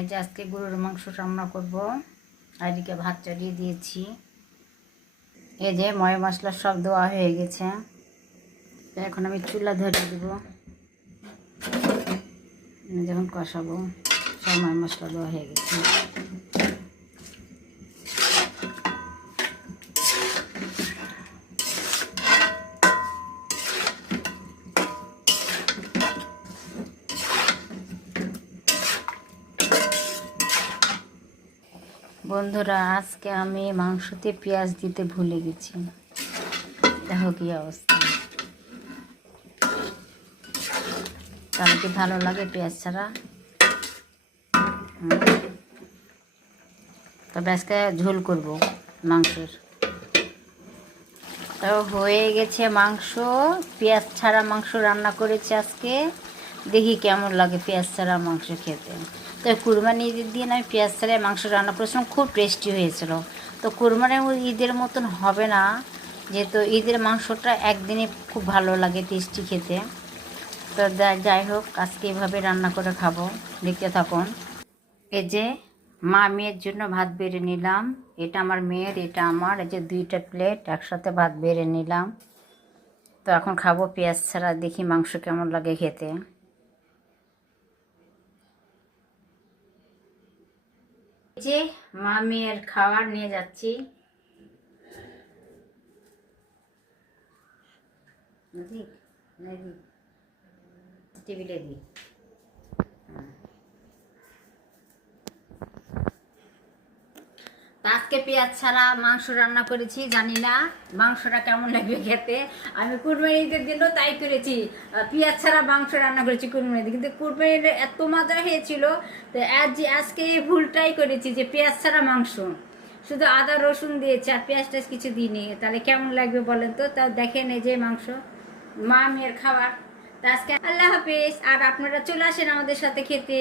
এই যে আজকে গরুর মাংস রান্না করব। আর এদিকে ভাত চড়িয়ে দিয়েছি। এই যে ময় মশলা সব দেওয়া হয়ে গেছে। এখন আমি চুলা ধরিয়ে দেব। যখন কষাবো সব ময় মশলা দেওয়া হয়ে গেছে। বন্ধুরা, আজকে আমি মাংসতে পেঁয়াজ দিতে ভুলে গেছি। দেখো কি অবস্থা। তাহলে কি ভালো লাগে পেঁয়াজ ছাড়া? তবে আজকে ঝোল করব মাংসের। তো হয়ে গেছে মাংস। পেঁয়াজ ছাড়া মাংস রান্না করেছি আজকে। দেখি কেমন লাগে পেঁয়াজ ছাড়া মাংস খেতে। তো কুরবানি ঈদের দিন আমি পেঁয়াজ ছাড়া মাংস রান্না করেছিলাম, খুব টেস্টি হয়েছিল। তো কুরবানি ঈদের মতন হবে না, যেহেতু ঈদের মাংসটা একদিনে খুব ভালো লাগে, টেস্টি খেতে। তো যাই হোক, আজকে এভাবে রান্না করে খাবো। দেখতে থাকুন। এই যে মা মেয়ের জন্য ভাত বেড়ে নিলাম। এটা আমার মেয়ের, এটা আমার। এই যে 2টা প্লেট একসাথে ভাত বেড়ে নিলাম। তো এখন খাবো পেঁয়াজ ছাড়া। দেখি মাংস কেমন লাগে খেতে। এই যে মা মেয়ের খাবার নিয়ে যাচ্ছি। টেবিলে দিই। আজকে পেঁয়াজ ছাড়া মাংস রান্না করেছি। জানি না মাংসটা কেমন লাগবে খেতে। আমি কুরবানি ঈদের দিনও তাই করেছি, পেঁয়াজ ছাড়া মাংস রান্না করেছি কুরবানি ঈদে। কিন্তু কুরবানির এত মজা হয়েছিল, তো আজকে এই ভুলটাই করেছি যে পেঁয়াজ ছাড়া মাংস, শুধু আদা রসুন দিয়েছি আর পেঁয়াজ টেয়াজ কিছু দিইনি। তাহলে কেমন লাগবে বলেন তো? তা দেখেন এই যে মাংস, মা মেয়ের খাবার। তা আজকে আল্লাহ হাফেজ। আর আপনারা চলে আসেন আমাদের সাথে খেতে।